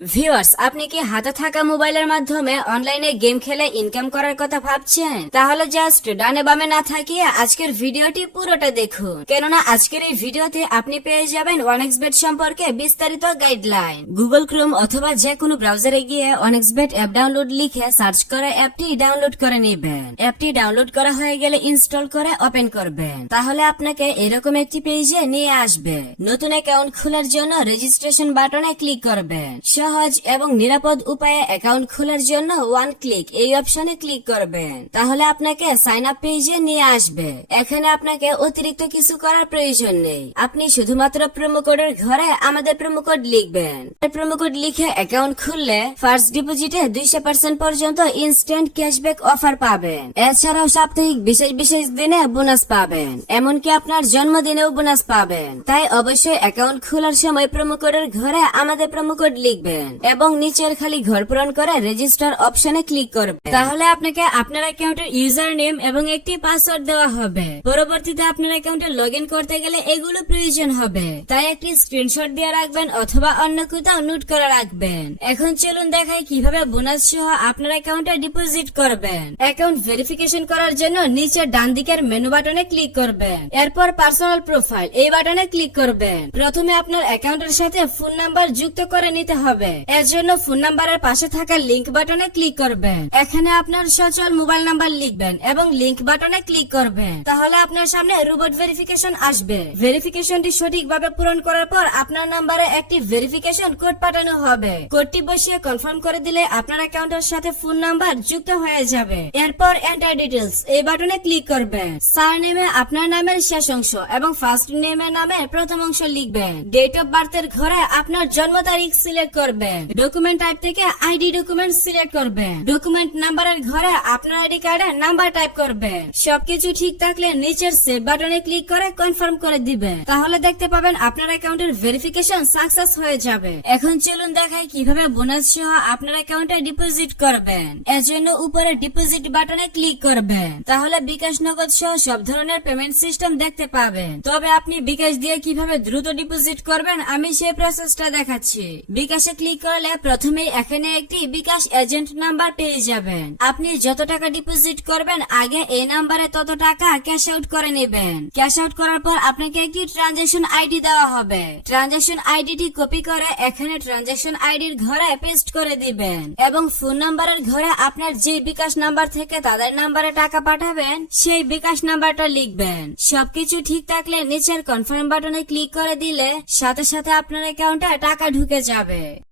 Viewers, আপনি কি হাতে থাকা মোবাইলের মাধ্যমে অনলাইনে গেম খেলে ইনকাম করার কথা ভাবছেন? তাহলে জাস্ট ডানে বামে না থাকিয়ে আজকের ভিডিওটি পুরোটা দেখুন, কেননা আজকের এই ভিডিওতে আপনি পেয়ে যাবেন ওয়ানএক্সবেট সম্পর্কে বিস্তারিত গাইডলাইন। গুগল ক্রোম অথবা যে কোনো ব্রাউজারে গিয়ে ওয়ানএক্সবেট অ্যাপ ডাউনলোড লিখে সার্চ করে অ্যাপটি ডাউনলোড করে নেবেন। অ্যাপটি ডাউনলোড করা হয়ে গেলে ইনস্টল করে ওপেন করবেন। তাহলে আপনাকে এরকম একটি পেজে নিয়ে আসবে। নতুন অ্যাকাউন্ট খোলার জন্য রেজিস্ট্রেশন বাটনে ক্লিক করবেন। সহজ এবং নিরাপদ উপায়ে অ্যাকাউন্ট খোলার জন্য ওয়ান ক্লিক এই অপশনে ক্লিক করবেন। তাহলে আপনাকে সাইন আপ পেজে নিয়ে আসবে। এখানে আপনাকে অতিরিক্ত কিছু করার প্রয়োজন নেই। আপনি শুধুমাত্র প্রোমো কোডের ঘরে আমাদের প্রোমো কোড লিখবেন। প্রোমো কোড লিখে অ্যাকাউন্ট খুললে ফার্স্ট ডিপোজিটে 200% পর্যন্ত ইনস্ট্যান্ট ক্যাশব্যাক অফার পাবেন। এছাড়াও সাপ্তাহিক বিশেষ বিশেষ দিনে বোনাস পাবেন, এমনকি আপনার জন্মদিনেও বোনাস পাবেন। তাই অবশ্যই অ্যাকাউন্ট খোলার সময় প্রোমো কোডের ঘরে আমাদের প্রোমো কোড লিখবেন এবং নিচের খালি ঘর পূরণ করে রেজিস্টার অপশনে ক্লিক করবেন। তাহলে আপনাকে আপনার অ্যাকাউন্টের ইউজার নেম এবং একটি পাসওয়ার্ড দেওয়া হবে। পরবর্তীতে আপনার অ্যাকাউন্টে লগ ইন করতে গেলে এগুলো প্রয়োজন হবে, তাই একটি স্ক্রিনশট দিয়ে রাখবেন অথবা অন্য কোথাও নোট করে রাখবেন। এখন চলুন দেখাই কিভাবে বোনাস সহ আপনার অ্যাকাউন্টে ডিপোজিট করবেন। অ্যাকাউন্ট ভেরিফিকেশন করার জন্য নিচের ডান দিকের মেনু বাটনে ক্লিক করবেন। এরপর পার্সোনাল প্রোফাইল এই বাটনে ক্লিক করবেন। প্রথমে আপনার অ্যাকাউন্টের সাথে ফোন নাম্বার যুক্ত করে নিতে হবে। এর জন্য ফোন নাম্বারের পাশে থাকা লিংক বাটনে ক্লিক করবেন। এখানে আপনার সচল মোবাইল নাম্বার লিখবেন এবং লিংক বাটনে ক্লিক করবেন। তাহলে আপনার সামনে রোবট ভেরিফিকেশন আসবে। ভেরিফিকেশনটি সঠিকভাবে পূরণ করার পর আপনার নাম্বারে একটি ভেরিফিকেশন কোড পাঠানো হবে। কোডটি বসিয়ে কনফার্ম করে দিলে আপনার অ্যাকাউন্টের সাথে ফোন নাম্বার যুক্ত হয়ে যাবে। এরপর এন্টার ডিটেইলস এই বাটনে ক্লিক করবেন। সারনেমে আপনার নামের শেষ অংশ এবং ফার্স্ট নেমের নামের প্রথম অংশ লিখবেন। ডেট অফ বার্থের ঘরে আপনার জন্ম তারিখ সিলেক্ট করবেন। ডকুমেন্ট টাইপ থেকে আইডি ডকুমেন্ট সিলেক্ট করবেন। ডকুমেন্ট নাম্বারের ঘরে আপনার আইডি কার্ডের নাম্বার টাইপ করবেন। সবকিছু ঠিক থাকলে নিচের সেভ বাটনে ক্লিক করে কনফার্ম করে দিবেন। তাহলে দেখতে পাবেন আপনার অ্যাকাউন্টের ভেরিফিকেশন সাকসেস হয়ে যাবে। এখন চলুন দেখাই কিভাবে বোনাস সহ আপনার অ্যাকাউন্টে ডিপোজিট করবেন। এর জন্য উপরে ডিপোজিট বাটনে ক্লিক করবেন। তাহলে বিকাশ নগদ সহ সব ধরনের পেমেন্ট সিস্টেম দেখতে পাবেন। তবে আপনি বিকাশ দিয়ে কিভাবে দ্রুত ডিপোজিট করবেন আমি সেই প্রসেসটা দেখাচ্ছি। বিকাশে ক্লিক করলে প্রথমেই এখানে একটি বিকাশ এজেন্ট নাম্বার পেয়ে যাবেন। আপনি যত টাকা ডিপোজিট করবেন আগে এই নাম্বারে তত টাকা ক্যাশ আউট করে নেবেন। ক্যাশ আউট করার পর আপনাকে একটি ট্রানজাকশন আইডি দেওয়া হবে। ট্রানজাকশন আইডিটি কপি করে এখানে ট্রানজাকশন আইডির ঘরে পেস্ট করে দিবেন এবং ফোন নাম্বারের ঘরে আপনার যে বিকাশ নাম্বার থেকে তাদের নাম্বারে টাকা পাঠাবেন সেই বিকাশ নাম্বারটা লিখবেন। সবকিছু ঠিক থাকলে নিচের কনফার্ম বাটনে ক্লিক করে দিলে সাথে সাথে আপনার অ্যাকাউন্টে টাকা ঢুকে যাবে।